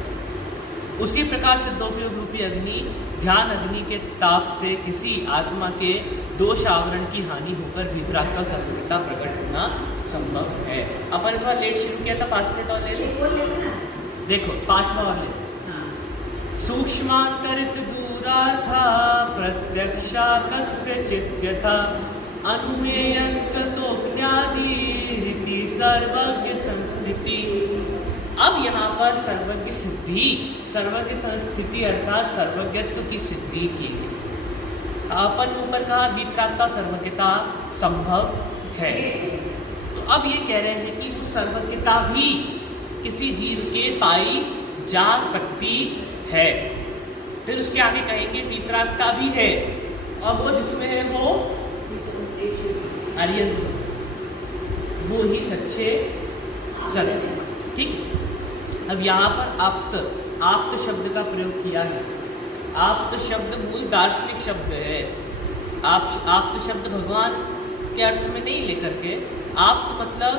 उसी प्रकार से दोपयोग रूपी अग्नि ध्यान अग्नि के ताप से किसी आत्मा के दोष आवरण की हानि होकर वीतराग का सर्वज्ञता प्रकट होना संभव है। अपन थोड़ा लेट शुरू किया था, 5 मिनट और ले लेना। देखो 5वां और ले। सूक्ष्मांतरित दूरार्था प्रत्यक्षा कस्यचित् यथा अनुमेयत्तो ज्ञाति रीति सर्वज्ञ संस्थिति। अब यहाँ पर सर्वज्ञ सिद्धि, सर्वज्ञ संस्थिति अर्थात सर्वज्ञत्व की सिद्धि की गई। अपन ऊपर कहा वीतराग का सर्वज्ञता संभव है, तो अब ये कह रहे हैं कि वो सर्वज्ञता भी किसी जीव के पाई जा सकती है। फिर उसके आगे कहेंगे वीतरागता भी है, और वो जिसमें है वो आर्यन, वो ही सच्चे चले। ठीक। अब यहाँ पर आप्त शब्द का प्रयोग किया है। आप्त शब्द मूल दार्शनिक शब्द है। आप्त शब्द भगवान के अर्थ में नहीं लेकर के, आप्त मतलब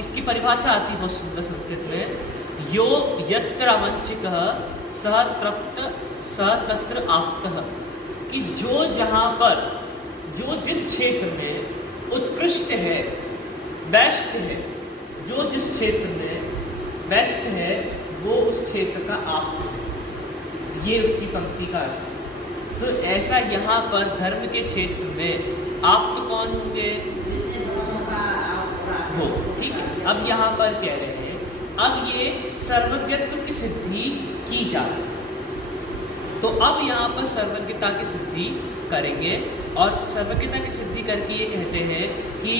इसकी परिभाषा आती है बहुत सुंदर संस्कृत में, यो यत्र अवंचिकः सह तृप्त सह तत्र आप्तः, कि जो जहाँ पर, जो जिस क्षेत्र में उत्कृष्ट है, बेस्ट है, जो जिस क्षेत्र में बेस्ट है वो उस क्षेत्र का आप्त है। ये उसकी पंक्ति का अर्थ है। तो ऐसा यहाँ पर धर्म के क्षेत्र में आप्त कौन होंगे? वो। ठीक है। अब यहाँ पर कह रहे हैं अब ये सर्वज्ञत्व की सिद्धि की जाए, तो अब यहाँ पर सर्वज्ञता की सिद्धि करेंगे, और सर्वज्ञता की सिद्धि करके ये कहते हैं कि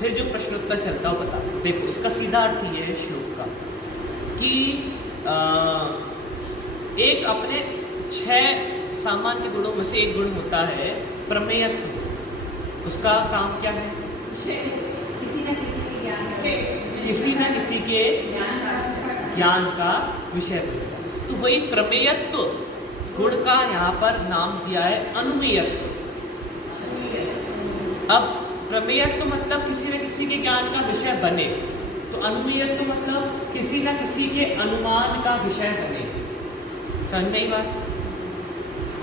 फिर जो प्रश्नोत्तर चलता हो बता। देखो उसका सीधा अर्थ ये है श्लोक का कि एक अपने 6 सामान्य गुणों में से एक गुण होता है प्रमेयत्व। उसका काम क्या है? किसी न किसी के ज्ञान का विषय बनेगा। तो वही प्रमेयत्व गुण का यहाँ पर नाम दिया है अनुमेयत्व। अब प्रमेयत्व मतलब किसी न किसी के ज्ञान का विषय बने, तो अनुमेयत्व मतलब किसी न किसी के अनुमान का विषय बने। समझ में बात?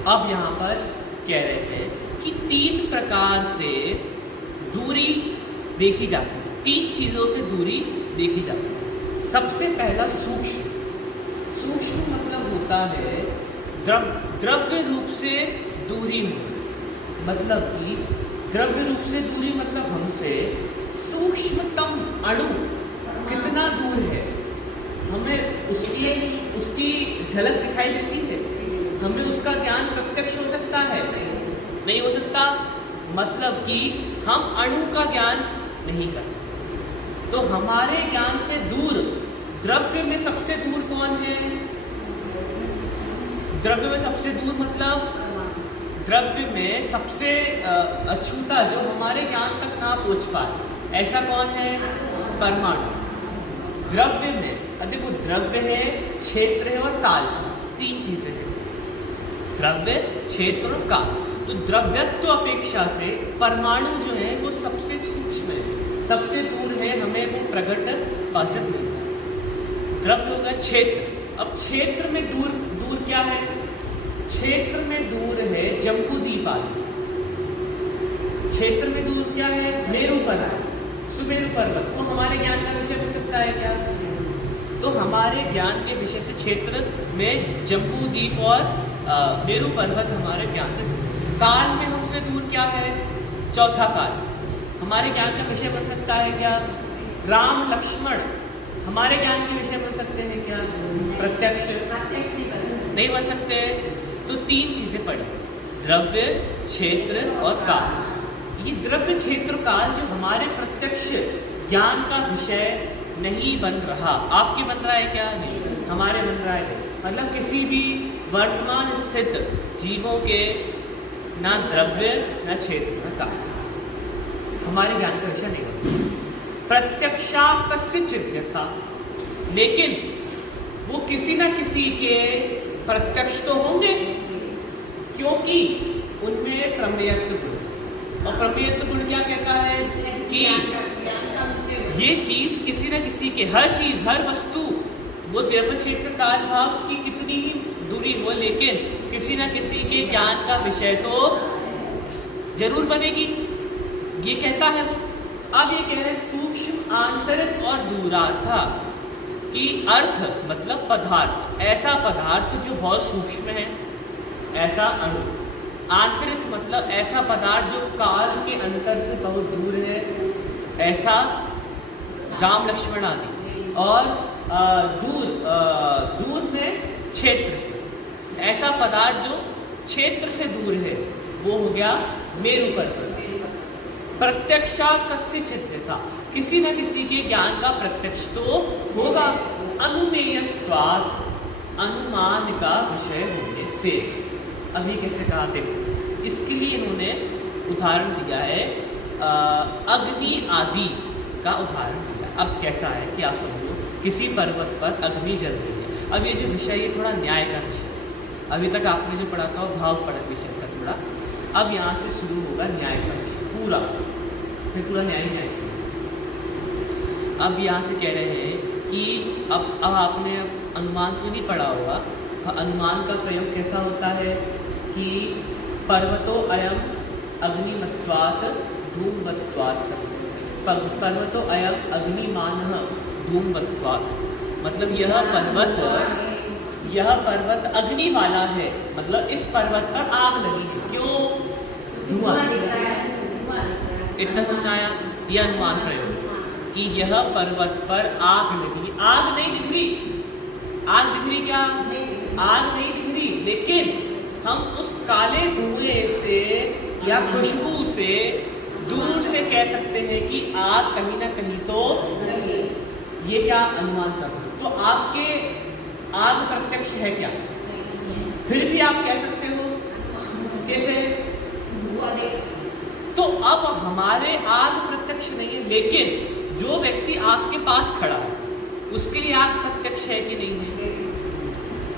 अब यहाँ पर कह रहे हैं कि 3 प्रकार से दूरी देखी जाती है, 3 चीज़ों से दूरी देखी जाती है। सबसे पहला सूक्ष्म। सूक्ष्म मतलब होता है द्रव्य रूप से दूरी होना, मतलब कि द्रव्य रूप से दूरी मतलब हमसे सूक्ष्मतम अणु कितना दूर है, हमें उसकी झलक दिखाई देती है, हमें उसका ज्ञान प्रत्यक्ष हो सकता है? नहीं हो सकता। मतलब कि हम अणु का ज्ञान नहीं कर सकते। तो हमारे ज्ञान से दूर द्रव्य में सबसे दूर कौन है? द्रव्य में सबसे दूर मतलब द्रव्य में सबसे अछूता, जो हमारे ज्ञान तक ना पहुँच पाए, ऐसा कौन है? परमाणु। द्रव्य में देखो, द्रव्य है, क्षेत्र है और काल, तीन चीजें हैं, द्रव्य, क्षेत्र और काल। तो द्रव्यत्व अपेक्षा से परमाणु जो है वो सबसे सूक्ष्म है, सबसे दूर है, हमें वो प्रकट भाषित नहीं है। द्रव्य होगा क्षेत्र। अब क्षेत्र में दूर दूर क्या है? क्षेत्र में दूर है जम्बूद्वीप आदि। क्षेत्र में दूर क्या है? मेरू पर्वत, सुमेरु पर्वत। वो हमारे ज्ञान का विषय हो सकता है क्या? तो हमारे ज्ञान के विषय से क्षेत्र में जम्बूद्वीप और मेरू पर्वत हमारे ज्ञान से दूर। काल में हमसे दूर क्या है? चौथा काल हमारे ज्ञान का विषय बन सकता है क्या? राम लक्ष्मण हमारे ज्ञान के विषय बन सकते हैं क्या? प्रत्यक्ष नहीं बन सकते। तो तीन चीजें पढ़ी, द्रव्य, क्षेत्र और काल। ये द्रव्य, क्षेत्र, काल जो हमारे प्रत्यक्ष ज्ञान का विषय नहीं बन रहा, आपके बन रहा है क्या? नहीं, हमारे बन रहा है। मतलब किसी भी वर्तमान स्थित जीवों के ना द्रव्य, ना क्षेत्र, ना काल हमारे ज्ञान का विषय नहीं बन। प्रत्यक्षा कस्यचित् यथा, लेकिन वो किसी ना किसी के प्रत्यक्ष तो होंगे, क्योंकि उनमें प्रमेयत्व गुण, और प्रमेयत्व गुण क्या कहता है कि ये चीज किसी ना किसी के, हर चीज, हर वस्तु, वो द्रव्य, क्षेत्र, काल, भाव की कितनी ही दूरी हो, लेकिन किसी ना किसी के ज्ञान का विषय तो जरूर बनेगी, ये कहता है। अब ये कह रहे सूक्ष्म, आंतरिक और दूरार्था की अर्थ मतलब पदार्थ, ऐसा पदार्थ जो बहुत सूक्ष्म है, ऐसा अणु। आंतरिक मतलब ऐसा पदार्थ जो काल के अंतर से बहुत दूर है, ऐसा राम लक्ष्मण आदि। और दूर में क्षेत्र से, ऐसा पदार्थ जो क्षेत्र से दूर है, वो हो गया मेरू पर्वत। प्रत्यक्षा कस्यचित् यथा, किसी न किसी के ज्ञान का प्रत्यक्ष तो होगा। अनुमेयत्वात्, अनुमान का विषय होने से। अभी कैसे कहा देखो, इसके लिए इन्होंने उदाहरण दिया है, अग्नि आदि का उदाहरण दिया। अब कैसा है कि आप समझो, किसी पर्वत पर अग्नि जल रही है। अब ये जो विषय, ये थोड़ा न्याय का विषय, अभी तक आपने जो पढ़ा था वो भाव पढ़ा विषय का थोड़ा, अब यहाँ से शुरू होगा न्याय का विषय पूरा, फिर पूरा न्याय चलेगा। अब यहाँ से कह रहे हैं कि अब आपने अनुमान तो नहीं पढ़ा होगा, अनुमान का प्रयोग कैसा होता है कि पर्वतो अयम अग्निमत्वात् धूमवत्वात्, पर्वतो अयम अग्निमानः धूमवत्वात्, मतलब यह पर्वत अग्नि वाला है, मतलब इस पर्वत पर आग लगी है। क्यों? धुआं। इतना समझ आया? यह अनुमान प्रयोग कि यह पर्वत पर आग लगी। आग नहीं दिख रही, आग दिख रही क्या? आग नहीं दिख रही, लेकिन हम उस काले धुएं से या खुशबू से दूर से कह सकते हैं कि आग कहीं ना कहीं तो, ये क्या अनुमान कर रहे हो। तो आपके आग प्रत्यक्ष है क्या? फिर भी आप कह सकते हो, कैसे? तो अब हमारे आग प्रत्यक्ष नहीं है, लेकिन जो व्यक्ति आग के पास खड़ा है उसके लिए आग प्रत्यक्ष है कि नहीं है?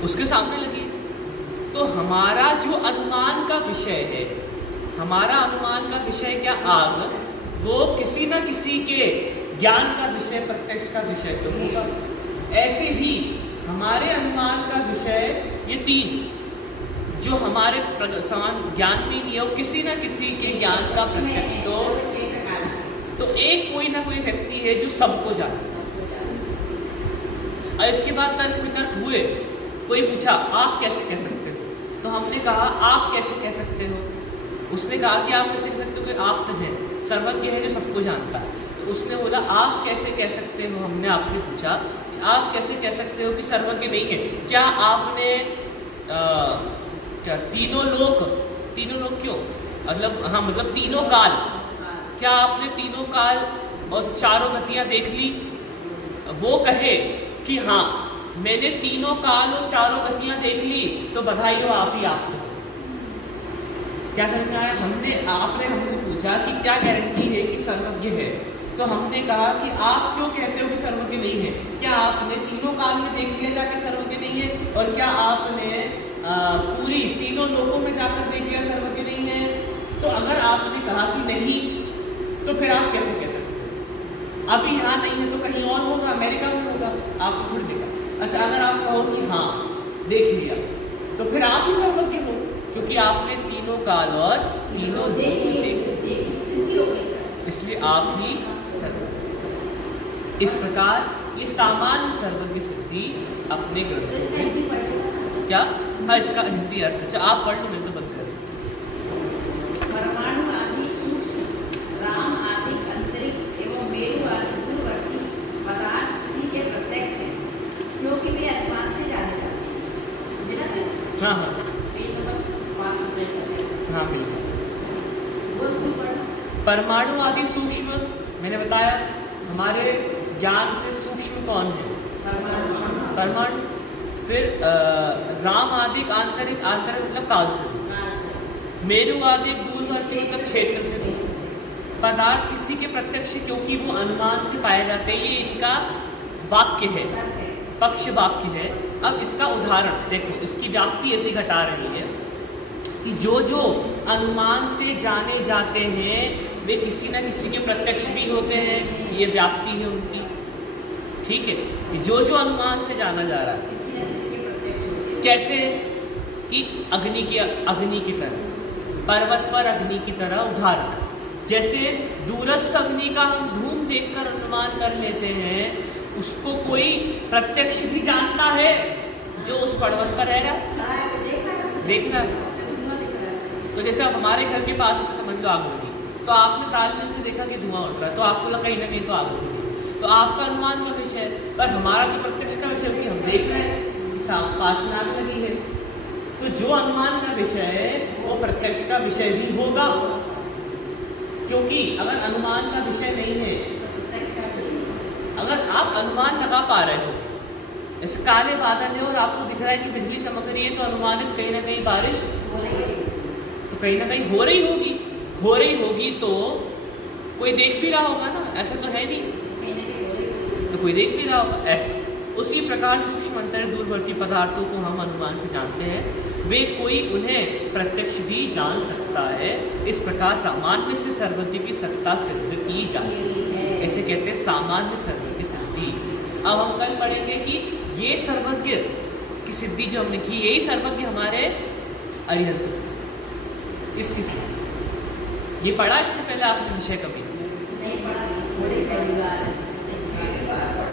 उसके सामने लगी। तो हमारा जो अनुमान का विषय है, हमारा अनुमान का विषय क्या? आग, वो किसी न किसी के ज्ञान का विषय, प्रत्यक्ष का विषय तो होगा। ऐसे ही हमारे अनुमान का विषय ये तीन जो हमारे समान ज्ञान में नहीं है, वो किसी न किसी के ज्ञान का प्रत्यक्ष तो एक कोई ना कोई व्यक्ति है जो सबको जानता है। और इसके बाद तर्क वितर्क हुए, कोई पूछा आप कैसे कह सकते हो, तो हमने कहा आप कैसे कह सकते हो। उसने कहा कि आप कैसे कह सकते हो कि आप तो हैं, सर्वज्ञ है जो सबको जानता है। तो उसने बोला आप कैसे कह सकते हो। हमने आपसे पूछा आप कैसे कह सकते हो कि सर्वज्ञ नहीं है। क्या आपने क्या तीनों लोक क्यों, मतलब हाँ, मतलब तीनों काल, क्या आपने तीनों काल और चारों गतियां देख ली? वो कहे कि हाँ मैंने तीनों काल और चारों गतियां देख ली, तो बधाई हो, आप ही आप तो। क्या समझ में आया? आपने हमसे पूछा कि क्या गारंटी है कि सर्वज्ञ है, तो हमने कहा कि आप क्यों कहते हो कि सर्वज्ञ नहीं है? क्या आपने तीनों काल में देख लिया जाकर सर्वज्ञ नहीं है? और क्या आपने पूरी तीनों लोकों में जाकर देख लिया सर्वज्ञ नहीं है? तो अगर आपने कहा कि नहीं, तो फिर आप कैसे कह सकते हो? अभी यहाँ नहीं है तो कहीं और होगा, अमेरिका में होगा, आपको थोड़ी देखा। अच्छा, अगर आप कहो कि हाँ देख लिया, तो फिर आप ही सर्वज्ञ हो, क्योंकि आपने तीनों काल और तीनों लोक देखे, इसलिए आप ही सर्वज्ञ। इस प्रकार ये सामान्य सर्वज्ञ सिद्धि अपने ग्रंथों में क्या? हाँ, इसका हिंदी अर्थ। अच्छा, आप पढ़ लो, मैं तो बंद करें। परमाणु आदि सूक्ष्म, राम आदि अंतरिक्ष एवं मेरु आदि दूरवर्ती पदार्थ किसी के प्रत्यक्ष है, क्योंकि वे अनुमान से जाने जाते हैं। हाँ हाँ हाँ, बिल्कुल। परमाणु आदि सूक्ष्म, मैंने बताया हमारे ज्ञान से सूक्ष्म कौन है? परमाणु। फिर राम आदि आंतरिक, आंतरिक मतलब काल से। मेरु आदि दूरवर्ती मतलब क्षेत्र से। पदार्थ किसी के प्रत्यक्ष, क्योंकि वो अनुमान से पाए जाते हैं। ये इनका वाक्य है, पक्ष वाक्य है। अब इसका उदाहरण देखो, इसकी व्याप्ति ऐसी घटा रही है कि जो जो अनुमान से जाने जाते हैं वे किसी न किसी के प्रत्यक्ष भी होते हैं। ये व्याप्ति है उनकी, ठीक है। कि जो जो अनुमान से जाना जा रहा है, कैसे? कि अग्नि की तरह, पर्वत पर अग्नि की तरह। उदाहरण जैसे दूरस्थ अग्नि का हम धूम देखकर अनुमान कर लेते हैं, उसको कोई प्रत्यक्ष भी जानता है जो उस पर्वत पर रह रहा है, देखना। तो जैसे अब हमारे घर के पास समझ लो आग होगी, तो आपने तालने से देखा कि धुआं उठ रहा है, तो आपको लगा कहीं ना कहीं तो आग होगी, तो आपका अनुमान का विषय है। पर हमारा तो प्रत्यक्ष का विषय है, हम देख रहे हैं कि पास में आग लगी है। तो जो अनुमान का विषय है वो प्रत्यक्ष का विषय भी होगा, क्योंकि अगर अनुमान का विषय नहीं है, अगर आप अनुमान लगा पा रहे हो, जैसे काले बादल है और आपको दिख रहा है कि बिजली चमक रही है, तो अनुमानित कहीं ना कहीं बारिश तो कहीं ना कहीं हो रही होगी, तो कोई देख भी रहा होगा ना, ऐसा तो है नहीं, तो कोई देख भी रहा होगा ऐसा। उसी प्रकार सूक्ष्म अंतर दूरवर्ती पदार्थों को हम अनुमान से जानते हैं, वे कोई उन्हें प्रत्यक्ष भी जान सकता है। इस प्रकार सामान्य से सर्वज्ञ की सत्ता सिद्ध की जाती है, ऐसे कहते हैं सामान्य सर्वज्ञ सिद्धि। अब हम कल पढ़ेंगे कि ये सर्वज्ञ की सिद्धि जो हमने की, यही सर्वज्ञ हमारे अरिहंत इसकी सिद्धि। ये पढ़ा इससे पहले आपने विषय कभी नहीं पढ़ा, थोड़ी पहली बार।